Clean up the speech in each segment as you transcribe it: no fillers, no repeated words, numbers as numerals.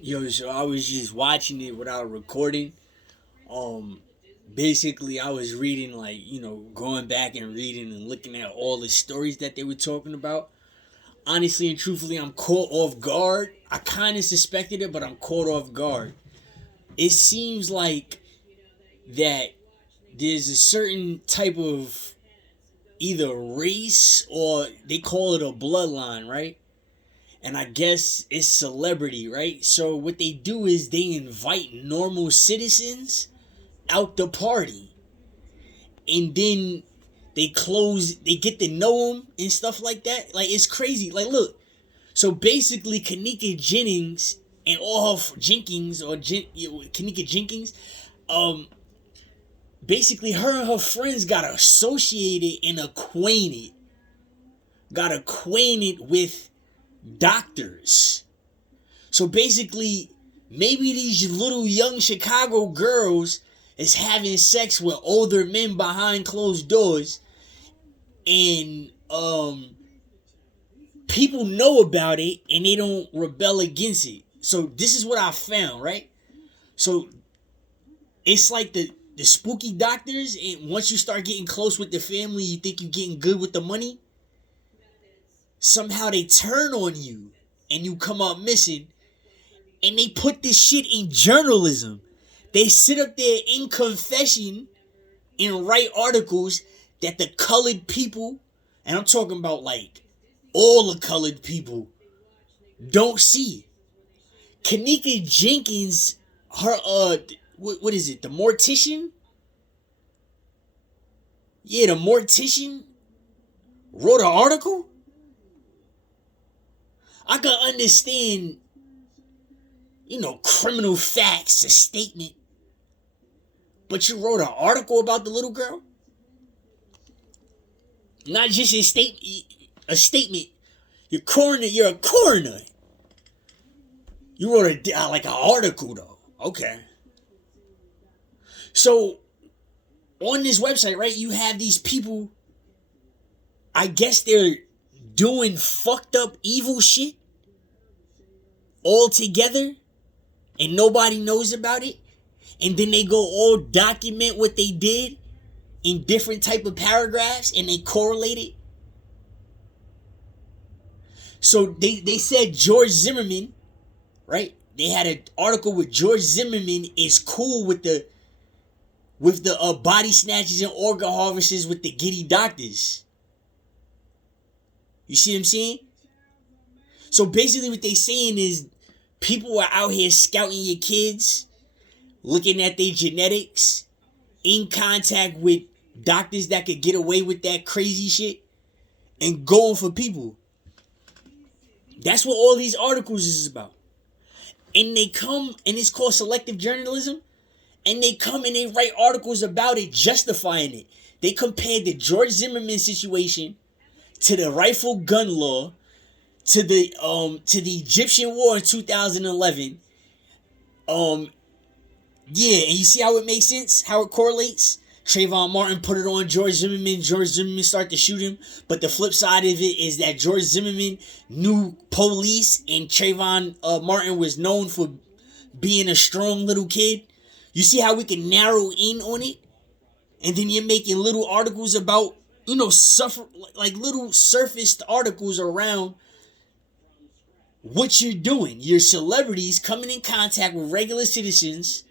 Yo, so I was just watching it without recording. Um, Basically, I was reading, like, going back and reading and looking at all the stories that they were talking about. Honestly and truthfully, I'm caught off guard. I kind of suspected it, but I'm caught off guard. It seems like that there's a certain type of either race or they call it a bloodline, right? And I guess it's celebrity, right? So what they do is they invite normal citizens out the party, and then they get to know them and stuff like that. Like, it's crazy. Like, look, so basically, Kanika Jennings and all her Jenkins or Kanika Jenkins, um, basically her and her friends got associated and acquainted with doctors. So basically, maybe these little young Chicago girls is having sex with older men behind closed doors, and people know about it and they don't rebel against it. So this is what I found, right? So it's like the spooky doctors, and once you start getting close with the family, you think you're getting good with the money. Somehow they turn on you and you come up missing, and they put this shit in journalism. They sit up there in confession and write articles that the colored people, and I'm talking about like all the colored people, don't see. Kanika Jenkins, her what is it? The mortician? Yeah, the mortician wrote an article. I can understand, criminal facts, a statement, but you wrote an article about the little girl. Not just a statement. A statement. You're a coroner. You wrote like an article though. Okay. So on this website, right, you have these people. I guess they're doing fucked up evil shit all together, and nobody knows about it. And then they go all document what they did in different type of paragraphs, and they correlate it. So they said George Zimmerman, right? They had an article with George Zimmerman is cool with the body snatchers and organ harvesters with the giddy doctors. You see what I'm saying? So basically what they saying is people are out here scouting your kids, looking at their genetics, in contact with doctors that could get away with that crazy shit, and going for people. That's what all these articles is about. And they come, and it's called selective journalism, and they come and they write articles about it, justifying it. They compared the George Zimmerman situation to the rifle gun law, to the Egyptian war in 2011. Yeah, and you see how it makes sense, how it correlates. Trayvon Martin put it on George Zimmerman. George Zimmerman started to shoot him. But the flip side of it is that George Zimmerman knew police, and Trayvon Martin was known for being a strong little kid. You see how we can narrow in on it? And then you're making little articles about, like little surfaced articles around what you're doing. Your celebrities coming in contact with regular citizens,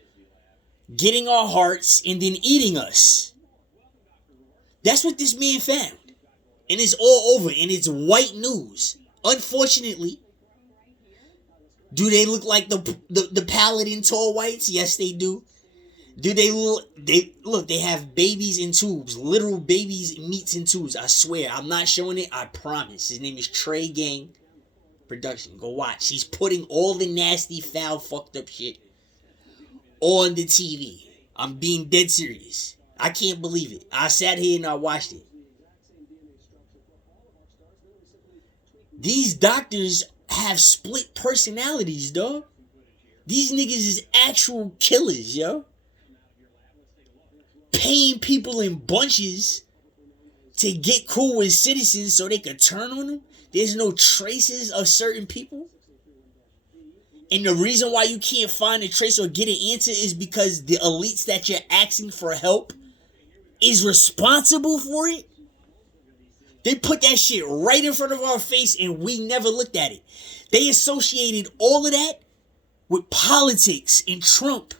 getting our hearts, and then eating us. That's what this man found. And it's all over, and it's white news. Unfortunately, do they look like the paladin tall whites? Yes, they do. Do they look? They have babies in tubes, literal babies meats in tubes. I swear, I'm not showing it. I promise. His name is Trey Gang Production. Go watch. He's putting all the nasty, foul, fucked up shit on the TV. I'm being dead serious. I can't believe it. I sat here and I watched it. These doctors have split personalities, dog. These niggas is actual killers, yo. Paying people in bunches to get cool with citizens so they could turn on them. There's no traces of certain people. And the reason why you can't find a trace or get an answer is because the elites that you're asking for help is responsible for it. They put that shit right in front of our face and we never looked at it. They associated all of that with politics and Trump.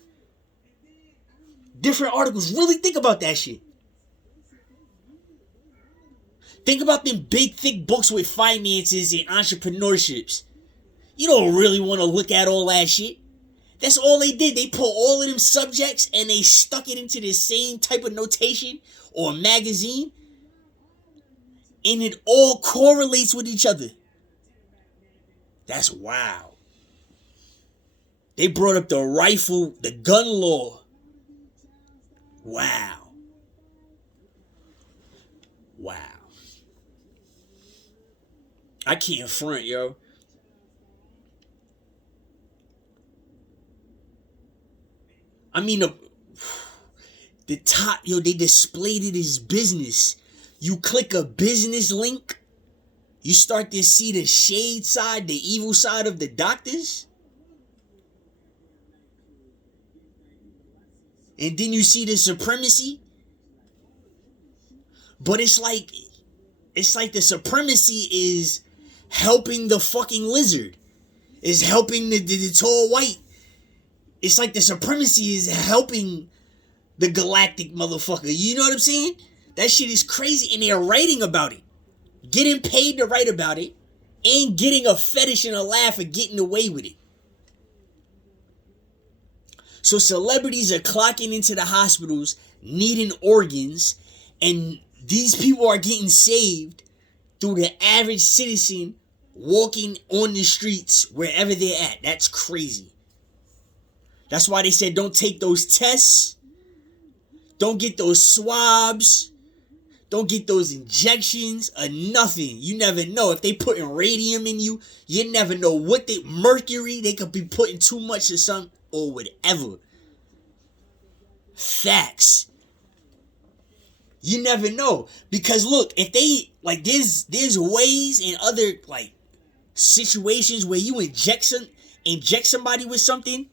Different articles. Really think about that shit. Think about them big, thick books with finances and entrepreneurships. You don't really want to look at all that shit. That's all they did. They put all of them subjects and they stuck it into the same type of notation or magazine. And it all correlates with each other. That's wild. They brought up the rifle, the gun law. Wow. Wow. I can't front, yo. I mean, the top, yo, they displayed it as business. You click a business link, you start to see the shade side, the evil side of the doctors. And then you see the supremacy. But it's like the supremacy is helping the fucking lizard. Is helping the tall white. It's like the supremacy is helping the galactic motherfucker. You know what I'm saying? That shit is crazy. And they're writing about it. Getting paid to write about it. And getting a fetish and a laugh for getting away with it. So celebrities are clocking into the hospitals, needing organs. And these people are getting saved through the average citizen walking on the streets wherever they're at. That's crazy. That's why they said don't take those tests. Don't get those swabs. Don't get those injections or nothing. You never know. If they putting radium in you, you never know what mercury, they could be putting too much of something or whatever. Facts. You never know. Because look, if they, like, there's ways in other, like, situations where you inject somebody with something,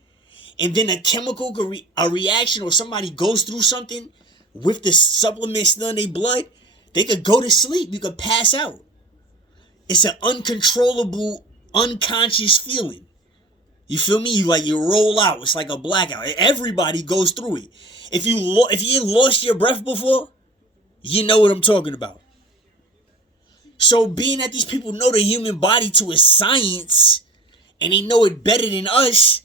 and then a chemical, a reaction, or somebody goes through something with the supplement still in their blood, they could go to sleep. You could pass out. It's an uncontrollable, unconscious feeling. You feel me? You roll out. It's like a blackout. Everybody goes through it. If you lost your breath before, you know what I'm talking about. So being that these people know the human body to a science, and they know it better than us,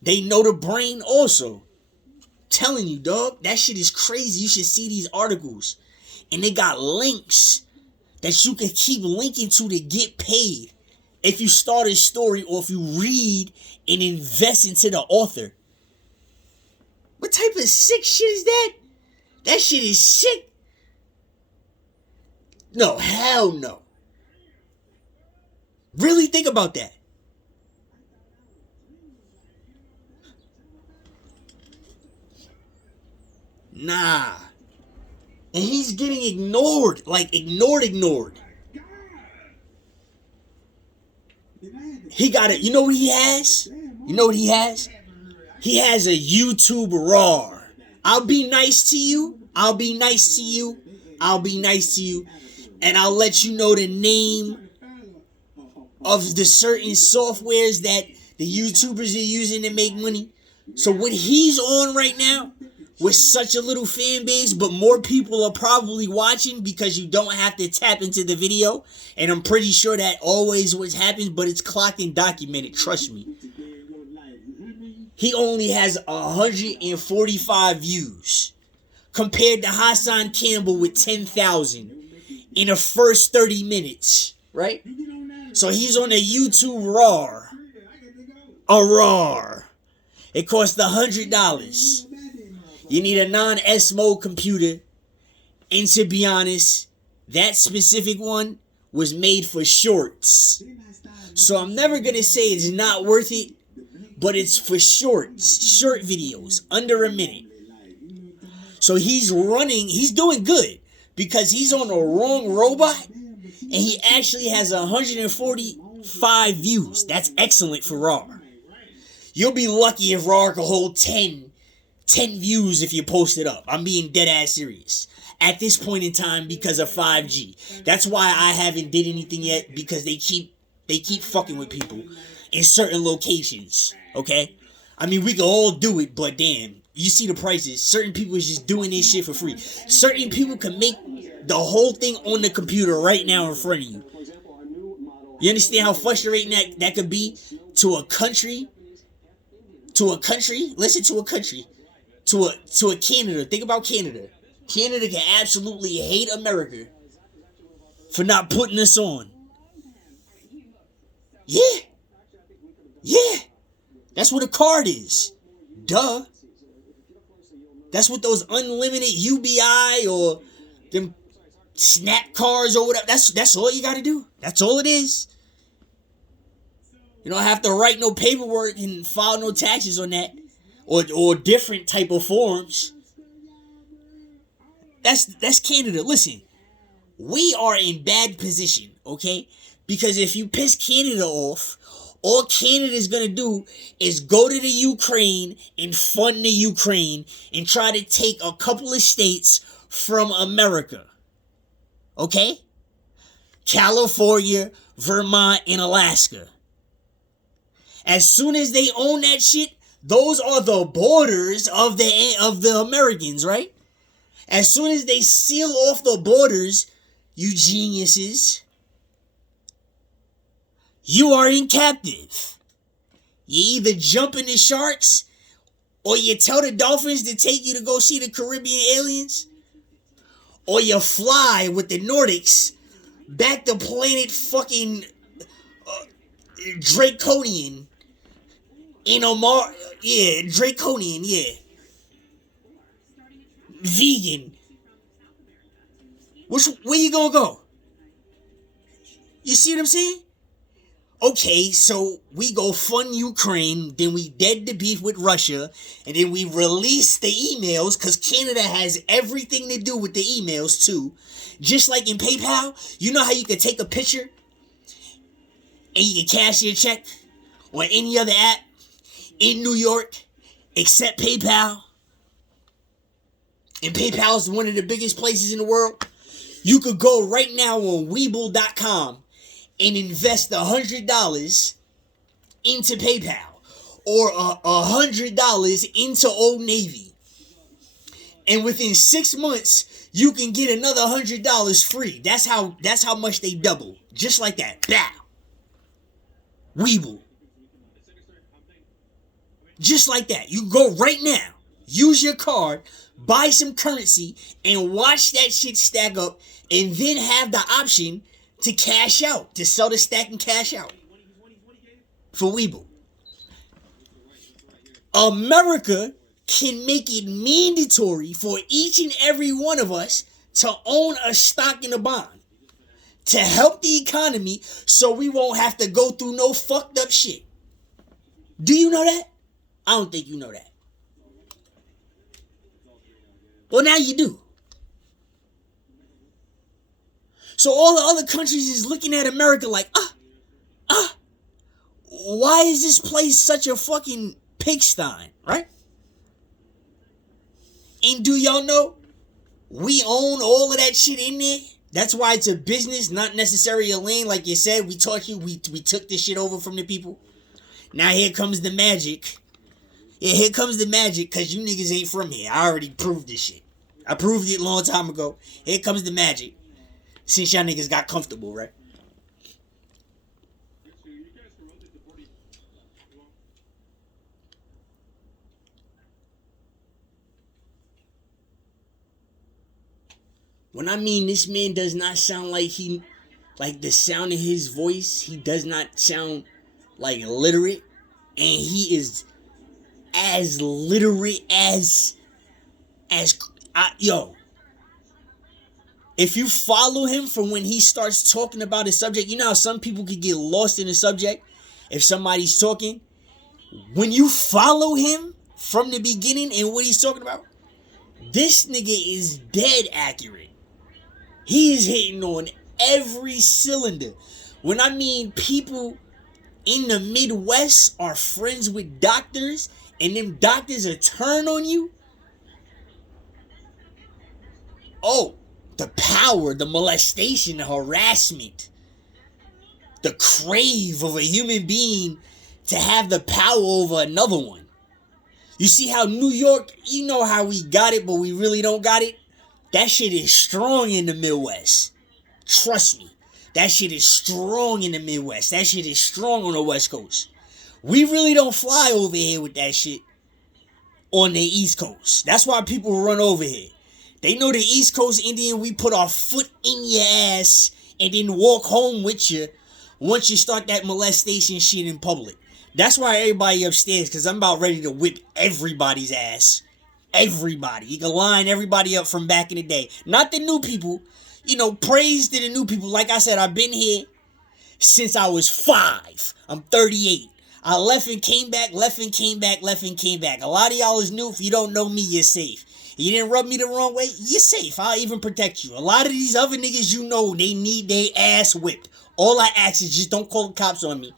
they know the brain also. Telling you, dog, that shit is crazy. You should see these articles. And they got links that you can keep linking to get paid. If you start a story or if you read and invest into the author. What type of sick shit is that? That shit is sick. No, hell no. Really think about that. Nah. And he's getting ignored. Like, ignored. He got it. You know what he has? He has a YouTube Raw. I'll be nice to you. And I'll let you know the name of the certain softwares that the YouTubers are using to make money. So what he's on right now, with such a little fan base, but more people are probably watching because you don't have to tap into the video. And I'm pretty sure that always what happens, but it's clocked and documented. Trust me. He only has 145 views compared to Hassan Campbell with 10,000 in the first 30 minutes, right? So he's on a YouTube Raw. A Raw. It costs $100. You need a non-S mode computer. And to be honest, that specific one was made for shorts. So I'm never going to say it's not worth it, but it's for shorts, short videos, under a minute. So he's doing good because he's on the wrong robot and he actually has 145 views. That's excellent for Raw. You'll be lucky if Raw can hold 10 views if you post it up. I'm being dead ass serious. At this point in time, because of 5G. That's why I haven't did anything yet, because they keep fucking with people in certain locations. Okay? I mean, we can all do it, but damn, you see the prices. Certain people is just doing this shit for free. Certain people can make the whole thing on the computer right now in front of you. You understand how frustrating that could be to a country? Listen, to a country. To a Canada. Think about Canada. Canada can absolutely hate America for not putting us on. Yeah. That's what a card is. Duh. That's what those unlimited UBI or them Snap cards or whatever. That's all you gotta do. That's all it is. You don't have to write no paperwork and file no taxes on that, or different type of forms. That's Canada. Listen, we are in bad position, okay? Because if you piss Canada off, all Canada's gonna do is go to the Ukraine and fund the Ukraine and try to take a couple of states from America. Okay? California, Vermont, and Alaska. As soon as they own that shit, those are the borders of the Americans, right? As soon as they seal off the borders, you geniuses, you are in captive. You either jump in the sharks, or you tell the dolphins to take you to go see the Caribbean aliens, or you fly with the Nordics back to planet fucking Draconian. Draconian, yeah. Vegan. Where you gonna go? You see what I'm saying? Okay, so we go fund Ukraine, then we dead the beef with Russia, and then we release the emails, because Canada has everything to do with the emails too. Just like in PayPal, you know how you can take a picture and you can cash your check or any other app in New York except PayPal? And PayPal is one of the biggest places in the world. You could go right now on Webull.com and invest $100 into PayPal or $100 into Old Navy. And within 6 months, you can get another $100 free. That's how much they double. Just like that. Bow. Webull. Just like that. You go right now. Use your card. Buy some currency. And watch that shit stack up. And then have the option to cash out. To sell the stack and cash out. For Webull. America can make it mandatory for each and every one of us to own a stock in a bond. To help the economy so we won't have to go through no fucked up shit. Do you know that? I don't think you know that. Well, now you do. So all the other countries is looking at America like, why is this place such a fucking pigsty, right? And do y'all know we own all of that shit in there? That's why it's a business, not necessarily a lane. Like you said, we taught you, we took this shit over from the people. Now here comes the magic. Yeah, here comes the magic, because you niggas ain't from here. I already proved this shit. I proved it a long time ago. Here comes the magic. Since y'all niggas got comfortable, right? When I mean this man does not sound like the sound of his voice, he does not sound like literate. And he is as literate as yo. If you follow him from when he starts talking about his subject, you know how some people could get lost in the subject if somebody's talking. When you follow him from the beginning and what he's talking about, this nigga is dead accurate. He is hitting on every cylinder. When I mean people in the Midwest are friends with doctors and them doctors are turn on you? Oh, the power, the molestation, the harassment, the crave of a human being to have the power over another one. You see how New York, you know how we got it, but we really don't got it? That shit is strong in the Midwest. Trust me. That shit is strong in the Midwest. That shit is strong on the West Coast. We really don't fly over here with that shit on the East Coast. That's why people run over here. They know the East Coast Indian, we put our foot in your ass and then walk home with you once you start that molestation shit in public. That's why everybody upstairs, because I'm about ready to whip everybody's ass. Everybody. You can line everybody up from back in the day. Not the new people. You know, praise to the new people. Like I said, I've been here since I was 5. I'm 38. I left and came back, left and came back, left and came back. A lot of y'all is new. If you don't know me, you're safe. You didn't rub me the wrong way, you're safe. I'll even protect you. A lot of these other niggas, you know, they need their ass whipped. All I ask is just don't call the cops on me.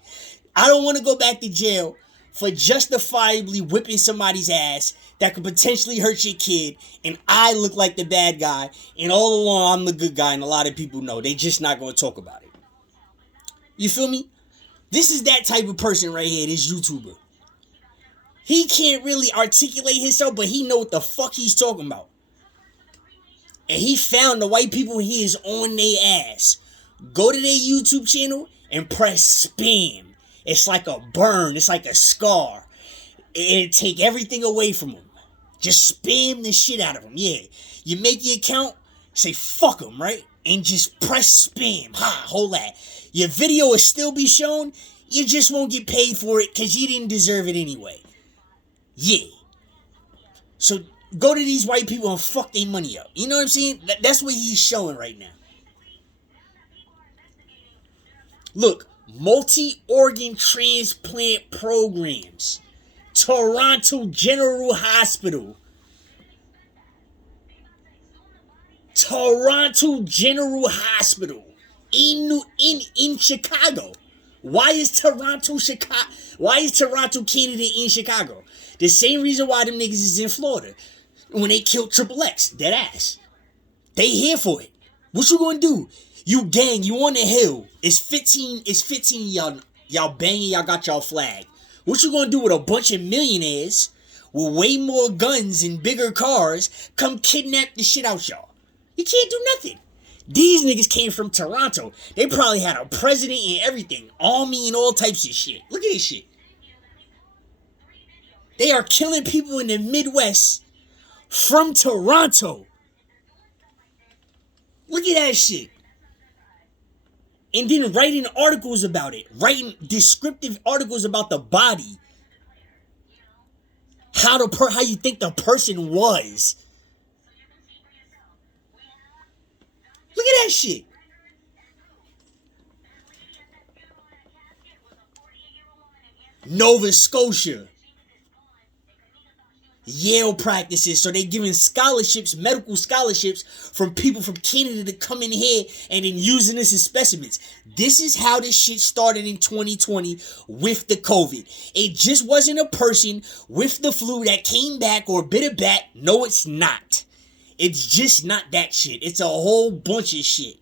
I don't want to go back to jail for justifiably whipping somebody's ass that could potentially hurt your kid, and I look like the bad guy, and all along I'm the good guy, and a lot of people know. They just not going to talk about it. You feel me? This is that type of person right here, this YouTuber. He can't really articulate himself, but he know what the fuck he's talking about. And he found the white people, he is on their ass. Go to their YouTube channel and press spam. It's like a burn. It's like a scar. It'll take everything away from them. Just spam the shit out of them. Yeah. You make your account, say fuck them, right? And just press spam. Hold that. Your video will still be shown. You just won't get paid for it because you didn't deserve it anyway. Yeah. So go to these white people and fuck their money up. You know what I'm saying? That's what he's showing right now. Look. Multi-organ transplant programs. Toronto General Hospital. Toronto General Hospital. In Chicago. Why is Toronto, Canada in Chicago? The same reason why them niggas is in Florida. When they killed Triple X. Dead ass. They here for it. What you gonna do? You gang, you on the hill. It's 15 y'all banging, y'all got y'all flag. What you gonna do with a bunch of millionaires with way more guns and bigger cars come kidnap the shit out y'all? You can't do nothing. These niggas came from Toronto. They probably had a president and everything. Army and all types of shit. Look at this shit. They are killing people in the Midwest from Toronto. Look at that shit. And then writing articles about it. Writing descriptive articles about the body. How you think the person was. Look at that shit. Nova Scotia. Yale practices, so they giving scholarships, medical scholarships from people from Canada to come in here and then using this as specimens. This is how this shit started in 2020 with the COVID. It just wasn't a person with the flu that came back or bit a bat. No, it's not. It's just not that shit. It's a whole bunch of shit.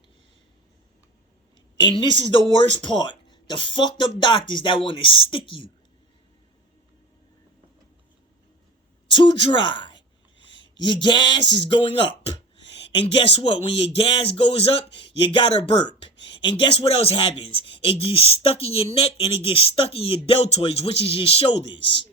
And this is the worst part. The fucked up doctors that want to stick you. Too dry. Your gas is going up. And guess what? When your gas goes up, you gotta burp. And guess what else happens? It gets stuck in your neck and it gets stuck in your deltoids, which is your shoulders.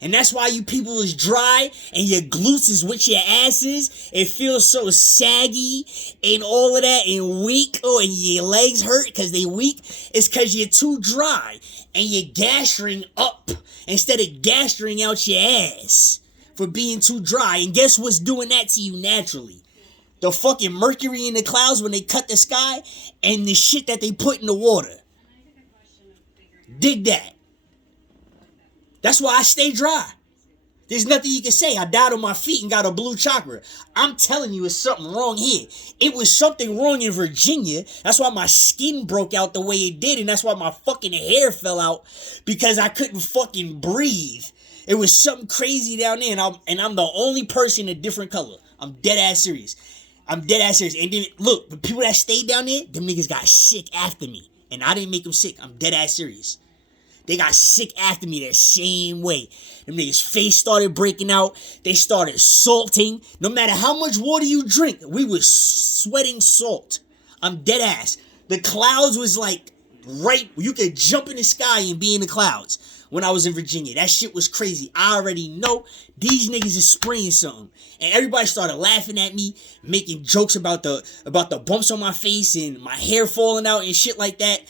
And that's why you people is dry and your glutes is what your ass is. It feels so saggy and all of that and weak. Oh, and your legs hurt because they weak. It's because you're too dry and you're gastring up instead of gastring out your ass for being too dry. And guess what's doing that to you naturally? The fucking mercury in the clouds when they cut the sky and the shit that they put in the water. Dig that. That's why I stay dry. There's nothing you can say. I died on my feet and got a blue chakra. I'm telling you, it's something wrong here. It was something wrong in Virginia. That's why my skin broke out the way it did, and that's why my fucking hair fell out, because I couldn't fucking breathe. It was something crazy down there, and I'm the only person a different color. I'm dead ass serious. I'm dead ass serious. And then, look, the people that stayed down there, them niggas got sick after me. And I didn't make them sick. I'm dead ass serious. They got sick after me that same way. Them niggas' face started breaking out. They started salting. No matter how much water you drink, we was sweating salt. I'm dead ass. The clouds was like right. You could jump in the sky and be in the clouds when I was in Virginia. That shit was crazy. I already know these niggas is spraying something. And everybody started laughing at me, making jokes about the bumps on my face and my hair falling out and shit like that.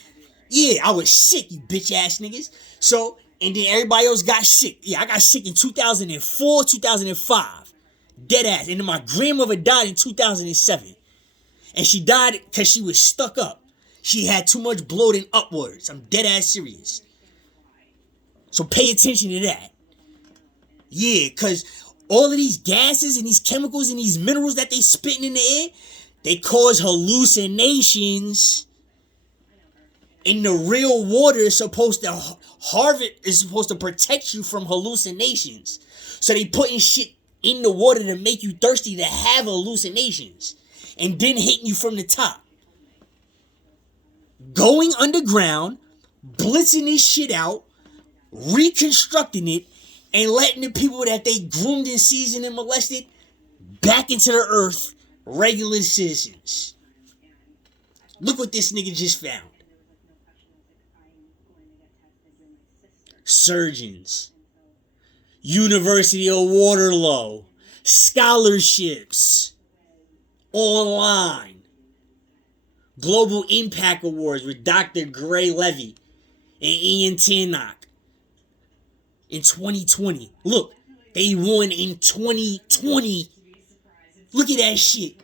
Yeah, I was sick, you bitch ass niggas. So, and then everybody else got sick. Yeah, I got sick in 2004, 2005. Dead ass. And then my grandmother died in 2007. And she died because she was stuck up. She had too much bloating upwards. I'm dead ass serious. So pay attention to that. Yeah, because all of these gases and these chemicals and these minerals that they spitting in the air, they cause hallucinations. And the real water is supposed to protect you from hallucinations. So they putting shit in the water to make you thirsty to have hallucinations. And then hitting you from the top. Going underground, blitzing this shit out, reconstructing it, and letting the people that they groomed and seasoned and molested back into the earth, regular citizens. Look what this nigga just found. Surgeons, University of Waterloo, scholarships, online, Global Impact Awards with Dr. Gray Levy and Ian Tannock in 2020. Look, they won in 2020. Look at that shit.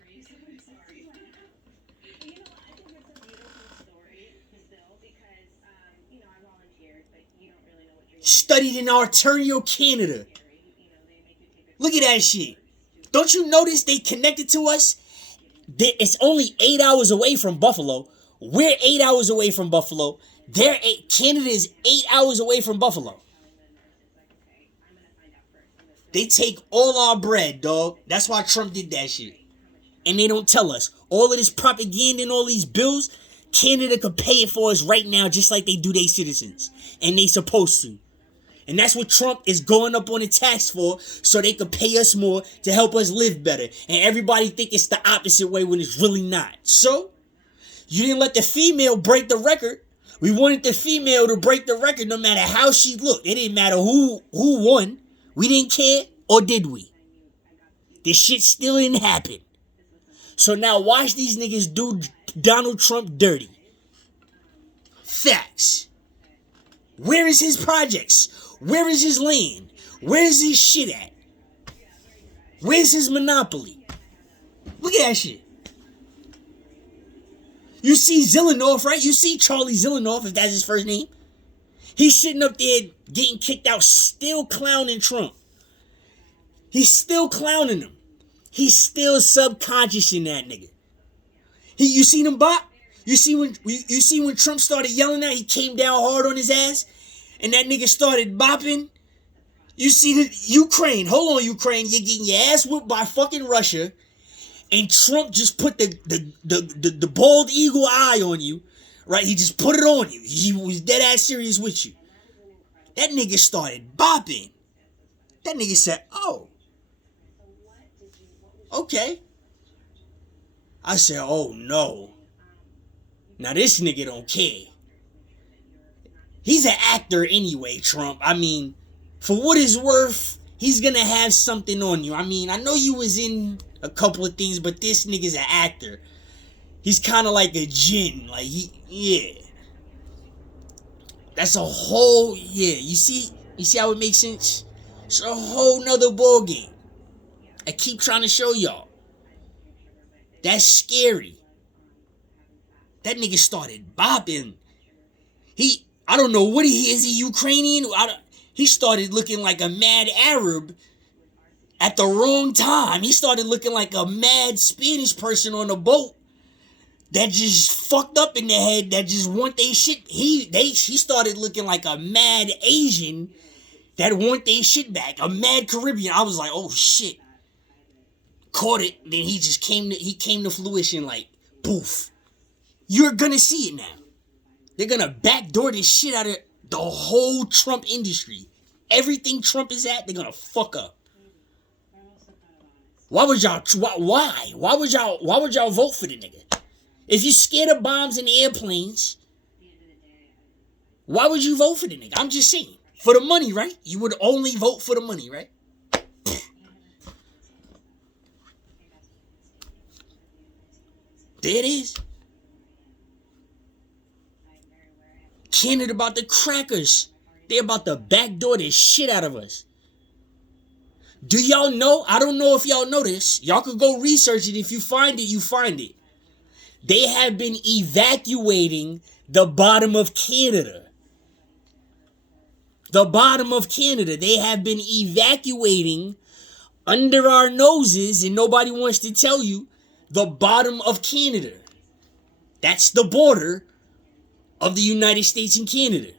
Studied in Ontario, Canada. Look at that shit. Don't you notice they connected to us? It's only 8 hours away from Buffalo. We're 8 hours away from Buffalo. Canada is 8 hours away from Buffalo. They take all our bread, dog. That's why Trump did that shit. And they don't tell us. All of this propaganda and all these bills, Canada could pay it for us right now just like they do their citizens. And they supposed to. And that's what Trump is going up on the tax for, so they could pay us more to help us live better. And everybody think it's the opposite way when it's really not. So, you didn't let the female break the record. We wanted the female to break the record no matter how she looked. It didn't matter who won. We didn't care, or did we? This shit still didn't happen. So now watch these niggas do Donald Trump dirty. Facts. Where is his projects? Where is his land? Where is his shit at? Where's his monopoly? Look at that shit. You see Zelenoff, right? You see Charlie Zelenoff, if that's his first name. He's sitting up there getting kicked out, still clowning Trump. He's still clowning him. He's still subconscious in that nigga. You seen him bop? You see when Trump started yelling at, he came down hard on his ass, and that nigga started bopping. You see the Ukraine. Hold on, Ukraine. You're getting your ass whipped by fucking Russia, and Trump just put the bald eagle eye on you, right? He just put it on you. He was dead ass serious with you. That nigga started bopping. That nigga said, "Oh, okay." I said, "Oh no. Now this nigga don't care. He's an actor anyway, Trump. I mean, for what it's worth, he's gonna have something on you. I mean, I know you was in a couple of things, but this nigga's an actor. He's kind of like a djinn. Like, yeah. That's a whole, yeah. You see how it makes sense? It's a whole nother ball game. I keep trying to show y'all. That's scary. That nigga started bopping. I don't know what he is. He Ukrainian? He started looking like a mad Arab at the wrong time. He started looking like a mad Spanish person on a boat that just fucked up in the head, that just want they shit. He started looking like a mad Asian that want they shit back. A mad Caribbean. I was like, oh shit. Caught it. Then he just came to fruition like, poof. You're gonna see it now. They're gonna backdoor this shit out of the whole Trump industry. Everything Trump is at, they're gonna fuck up. Why would y'all vote for the nigga? If you scared of bombs and airplanes, why would you vote for the nigga? I'm just saying. For the money, right? You would only vote for the money, right? There it is. Canada about the crackers. They're about to backdoor this shit out of us. Do y'all know? I don't know if y'all know this. Y'all could go research it. If you find it, you find it. They have been evacuating the bottom of Canada. The bottom of Canada. They have been evacuating under our noses, and nobody wants to tell you, the bottom of Canada. That's the border of the United States and Canada.